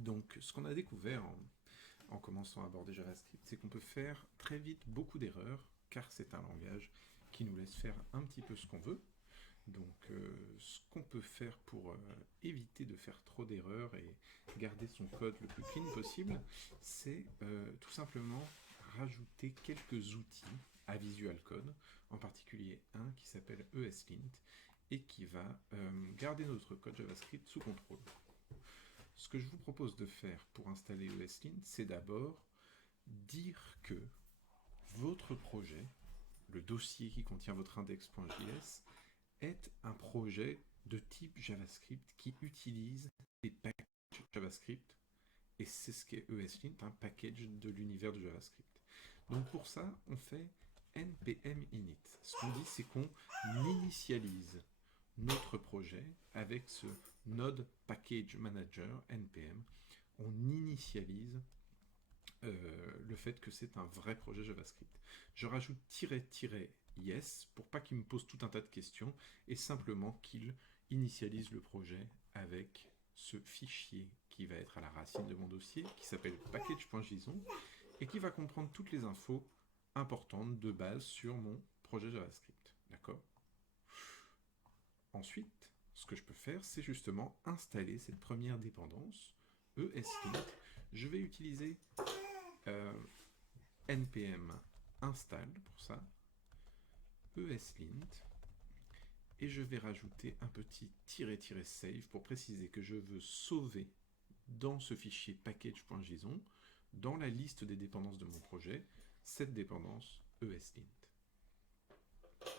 Donc, ce qu'on a découvert en commençant à aborder JavaScript, c'est qu'on peut faire très vite beaucoup d'erreurs, car c'est un langage qui nous laisse faire un petit peu ce qu'on veut. Donc, ce qu'on peut faire pour éviter de faire trop d'erreurs et garder son code le plus clean possible, c'est tout simplement rajouter quelques outils à Visual Code, en particulier un qui s'appelle ESLint, et qui va garder notre code JavaScript sous contrôle. Ce que je vous propose de faire pour installer ESLint, c'est d'abord dire que votre projet, le dossier qui contient votre index.js, est un projet de type JavaScript qui utilise des packages JavaScript, et c'est ce qu'est ESLint, un package de l'univers de JavaScript. Donc pour ça, on fait npm init. Ce qu'on dit, c'est qu'on initialise notre projet avec ce node package manager npm. On initialise le fait que c'est un vrai projet JavaScript. Je rajoute "-yes pour pas qu'il me pose tout un tas de questions et simplement qu'il initialise le projet avec ce fichier qui va être à la racine de mon dossier, qui s'appelle package.json et qui va comprendre toutes les infos importantes de base sur mon projet JavaScript. D'accord ? Ensuite, ce que je peux faire, c'est justement installer cette première dépendance, ESLint. Je vais utiliser npm install pour ça, ESLint, et je vais rajouter un petit "-save pour préciser que je veux sauver dans ce fichier package.json, dans la liste des dépendances de mon projet, cette dépendance ESLint.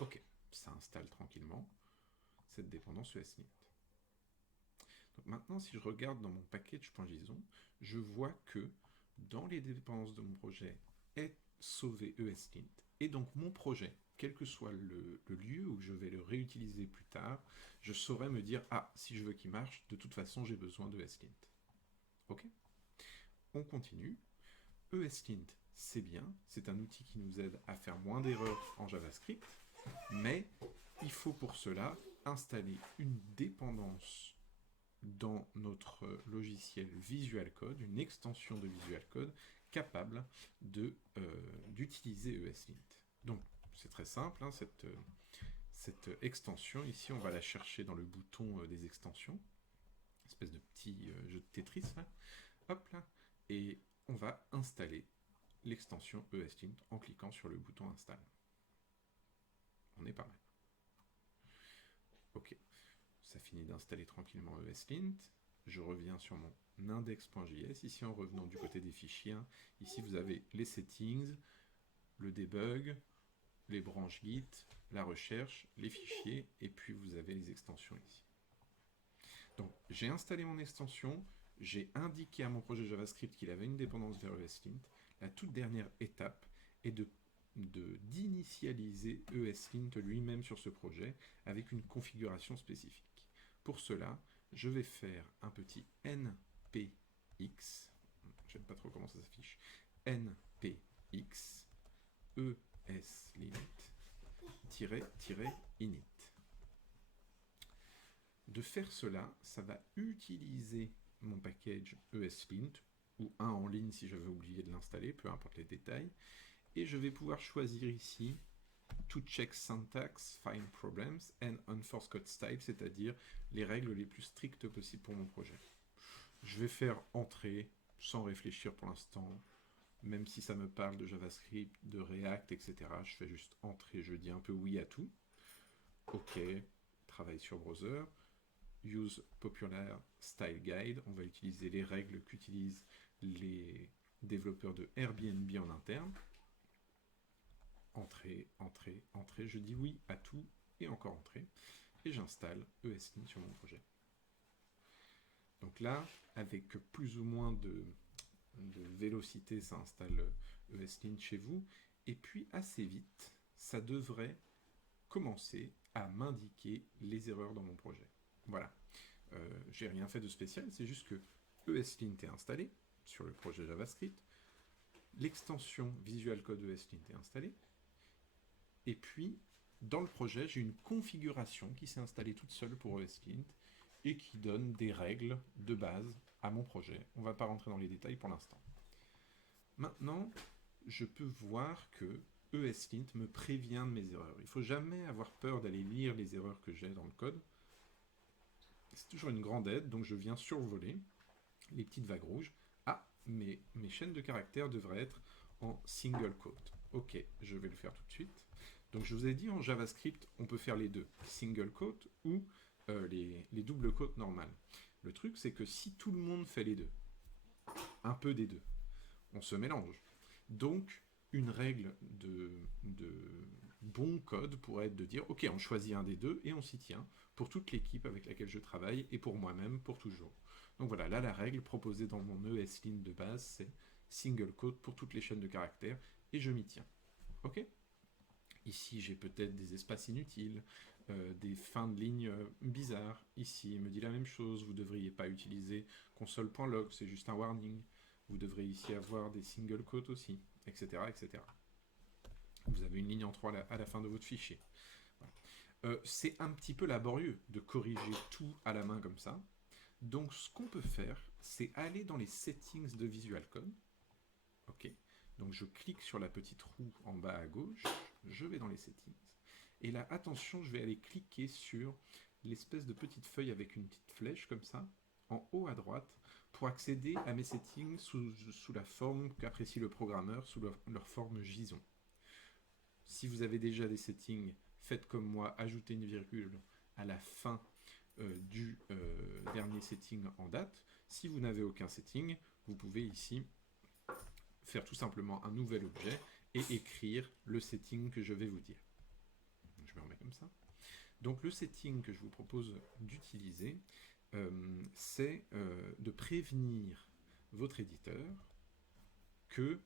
Ok, ça installe tranquillement cette dépendance ESLint. Donc maintenant, si je regarde dans mon package.json, je vois que dans les dépendances de mon projet est sauvé ESLint, et donc mon projet, quel que soit le lieu où je vais le réutiliser plus tard, je saurais me dire, ah, si je veux qu'il marche, de toute façon, j'ai besoin d'ESLint. Ok ? On continue. ESLint, c'est bien, c'est un outil qui nous aide à faire moins d'erreurs en JavaScript, mais il faut pour cela installer une dépendance dans notre logiciel Visual Code, une extension de Visual Code capable d'utiliser ESLint. Donc, c'est très simple, hein, cette extension, ici, on va la chercher dans le bouton des extensions, espèce de petit jeu de Tetris, là. Hop là, et on va installer l'extension ESLint en cliquant sur le bouton Install. On est pas mal. Ok, ça finit d'installer tranquillement ESLint. Je reviens sur mon index.js, ici en revenant du côté des fichiers. Ici, vous avez les settings, le debug, les branches Git, la recherche, les fichiers, et puis vous avez les extensions ici. Donc, j'ai installé mon extension, j'ai indiqué à mon projet JavaScript qu'il avait une dépendance vers ESLint. La toute dernière étape est d'initialiser ESLint lui-même sur ce projet avec une configuration spécifique. Pour cela, je vais faire un petit npx, je ne sais pas trop comment ça s'affiche, npx ESLint-init. De faire cela, ça va utiliser mon package ESLint, ou un en ligne si j'avais oublié de l'installer, peu importe les détails, et je vais pouvoir choisir ici to check syntax, find problems, and enforce code style, c'est-à-dire les règles les plus strictes possibles pour mon projet. Je vais faire entrer, sans réfléchir pour l'instant, même si ça me parle de JavaScript, de React, etc. Je fais juste entrer, je dis un peu oui à tout. Ok, travail sur browser. Use Popular Style Guide, on va utiliser les règles qu'utilisent les développeurs de Airbnb en interne. Entrer, entrer, entrer, je dis oui à tout et encore entrer, et j'installe ESLint sur mon projet. Donc là, avec plus ou moins de vélocité, ça installe ESLint chez vous, et puis assez vite, ça devrait commencer à m'indiquer les erreurs dans mon projet. Voilà. J'ai rien fait de spécial, c'est juste que ESLint est installé sur le projet JavaScript, l'extension Visual Code ESLint est installée, et puis dans le projet, j'ai une configuration qui s'est installée toute seule pour ESLint et qui donne des règles de base à mon projet. On ne va pas rentrer dans les détails pour l'instant. Maintenant, je peux voir que ESLint me prévient de mes erreurs. Il ne faut jamais avoir peur d'aller lire les erreurs que j'ai dans le code. C'est toujours une grande aide, donc je viens survoler les petites vagues rouges. Ah, mais mes chaînes de caractères devraient être en single quote. Ok, je vais le faire tout de suite. Donc je vous ai dit, en JavaScript, on peut faire les deux, single quote ou les double quotes normales. Le truc, c'est que si tout le monde fait les deux, un peu des deux, on se mélange. Donc, une règle de bon code pourrait être de dire, ok, on choisit un des deux et on s'y tient pour toute l'équipe avec laquelle je travaille et pour moi-même pour toujours. Donc voilà, là la règle proposée dans mon ESLint de base, c'est single quote pour toutes les chaînes de caractères et je m'y tiens. Ok ? Ici, j'ai peut-être des espaces inutiles, des fins de ligne bizarres. Ici, il me dit la même chose, vous ne devriez pas utiliser console.log, c'est juste un warning. Vous devrez ici avoir des single quotes aussi, etc., etc. Vous avez une ligne en 3 à la fin de votre fichier. Voilà. C'est un petit peu laborieux de corriger tout à la main comme ça. Donc, ce qu'on peut faire, c'est aller dans les settings de Visual Code. Ok. Donc, je clique sur la petite roue en bas à gauche. Je vais dans les settings. Et là, attention, je vais aller cliquer sur l'espèce de petite feuille avec une petite flèche comme ça, en haut à droite, pour accéder à mes settings sous la forme qu'apprécie le programmeur, sous leur forme JSON. Si vous avez déjà des settings, faites comme moi, ajoutez une virgule à la fin du dernier setting en date. Si vous n'avez aucun setting, vous pouvez ici faire tout simplement un nouvel objet et écrire le setting que je vais vous dire. Je me remets comme ça. Donc le setting que je vous propose d'utiliser, c'est de prévenir votre éditeur que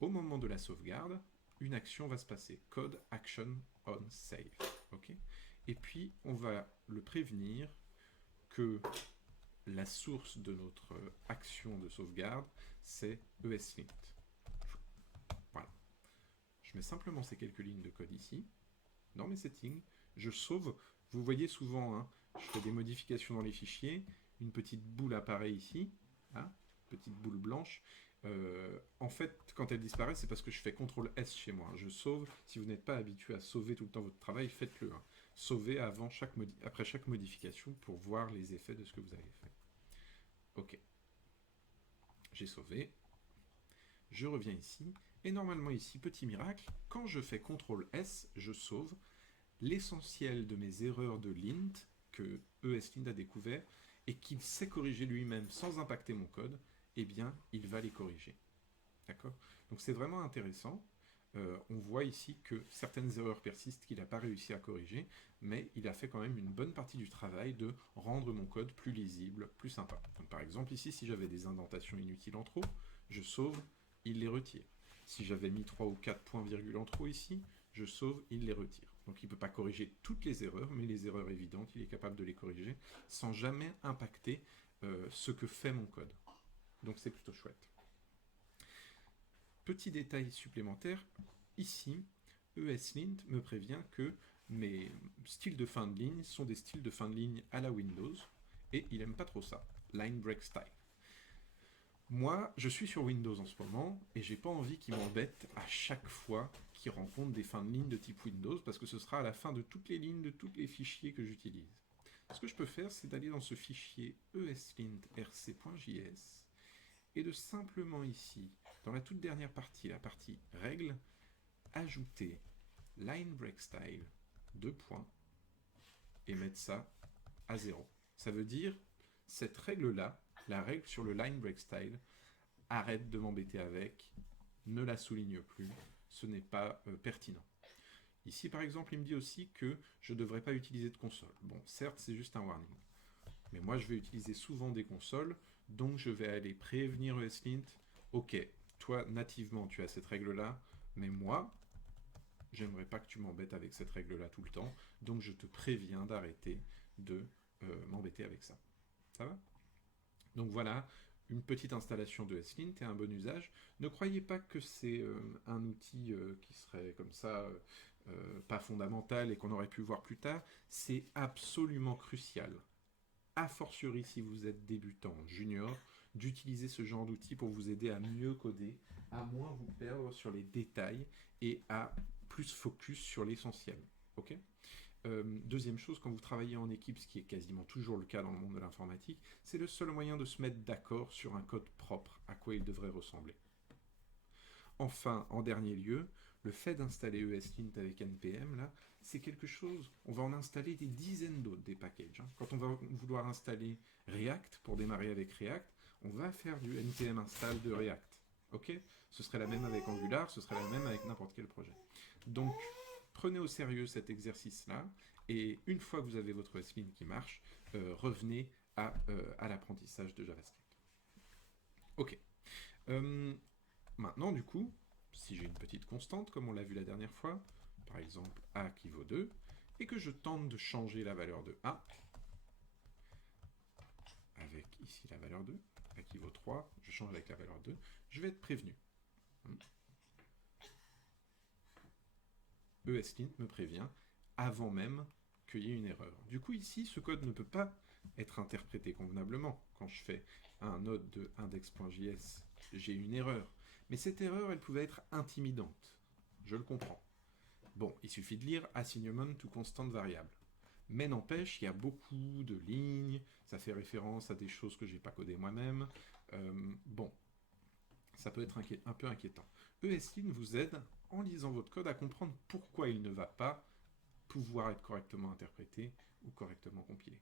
au moment de la sauvegarde, une action va se passer. Code action on save. Okay, et puis on va le prévenir que la source de notre action de sauvegarde, c'est ESLint. Voilà. Je mets simplement ces quelques lignes de code ici, dans mes settings, je sauve. Vous voyez souvent, hein, je fais des modifications dans les fichiers, une petite boule apparaît ici, hein, petite boule blanche. En fait, quand elle disparaît, c'est parce que je fais CTRL S chez moi. Je sauve. Si vous n'êtes pas habitué à sauver tout le temps votre travail, faites-le. Hein. Sauvez après chaque modification pour voir les effets de ce que vous avez fait. Ok. J'ai sauvé. Je reviens ici. Et normalement ici, petit miracle, quand je fais CTRL S, je sauve. L'essentiel de mes erreurs de lint que ESLint a découvert et qu'il sait corriger lui-même sans impacter mon code, eh bien, il va les corriger. D'accord ? Donc c'est vraiment intéressant. On voit ici que certaines erreurs persistent qu'il n'a pas réussi à corriger, mais il a fait quand même une bonne partie du travail de rendre mon code plus lisible, plus sympa. Donc, par exemple, ici, si j'avais des indentations inutiles en trop, je sauve, il les retire. Si j'avais mis 3 ou 4 points-virgules en trop ici, je sauve, il les retire. Donc il ne peut pas corriger toutes les erreurs, mais les erreurs évidentes, il est capable de les corriger sans jamais impacter ce que fait mon code. Donc c'est plutôt chouette. Petit détail supplémentaire, ici, ESLint me prévient que mes styles de fin de ligne sont des styles de fin de ligne à la Windows, et il n'aime pas trop ça, line break style. Moi, je suis sur Windows en ce moment, et j'ai pas envie qu'il m'embête à chaque fois qu'il rencontre des fins de ligne de type Windows, parce que ce sera à la fin de toutes les lignes, de tous les fichiers que j'utilise. Ce que je peux faire, c'est d'aller dans ce fichier eslint.rc.js, et de simplement ici, dans la toute dernière partie, la partie règles, ajouter line break style, 2 points, et mettre ça à 0. Ça veut dire, cette règle-là, la règle sur le line break style, arrête de m'embêter avec, ne la souligne plus, ce n'est pas pertinent. Ici, par exemple, il me dit aussi que je ne devrais pas utiliser de console. Bon, certes, c'est juste un warning. Mais moi, je vais utiliser souvent des consoles, donc je vais aller prévenir ESLint. Ok, toi, nativement, tu as cette règle-là, mais moi, j'aimerais pas que tu m'embêtes avec cette règle-là tout le temps, donc je te préviens d'arrêter de m'embêter avec ça. Ça va ? Donc voilà, une petite installation de ESLint et un bon usage. Ne croyez pas que c'est un outil qui serait comme ça, pas fondamental et qu'on aurait pu voir plus tard. C'est absolument crucial a fortiori si vous êtes débutant, junior, d'utiliser ce genre d'outils pour vous aider à mieux coder, à moins vous perdre sur les détails et à plus focus sur l'essentiel. Ok. Deuxième chose, quand vous travaillez en équipe, ce qui est quasiment toujours le cas dans le monde de l'informatique, c'est le seul moyen de se mettre d'accord sur un code propre, à quoi il devrait ressembler. Enfin, en dernier lieu, le fait d'installer ESLint avec NPM, là, c'est quelque chose, on va en installer des dizaines d'autres, des packages. Quand on va vouloir installer React, pour démarrer avec React, on va faire du NPM install de React. Ok. Ce serait la même avec Angular, ce serait la même avec n'importe quel projet. Donc, prenez au sérieux cet exercice-là, et une fois que vous avez votre ESLint qui marche, revenez à l'apprentissage de JavaScript. Ok. Maintenant, du coup, si j'ai une petite constante, comme on l'a vu la dernière fois, par exemple A qui vaut 2, et que je tente de changer la valeur de A, avec ici la valeur 2, A qui vaut 3, je change avec la valeur 2, je vais être prévenu. ESLint me prévient avant même qu'il y ait une erreur. Du coup, ici, ce code ne peut pas être interprété convenablement. Quand je fais un node de index.js, j'ai une erreur. Mais cette erreur, elle pouvait être intimidante. Je le comprends. Bon, il suffit de lire assignment to constant variable. Mais n'empêche, il y a beaucoup de lignes, ça fait référence à des choses que je n'ai pas codées moi-même. Bon, ça peut être un peu inquiétant. ESLint vous aide, en lisant votre code, à comprendre pourquoi il ne va pas pouvoir être correctement interprété ou correctement compilé.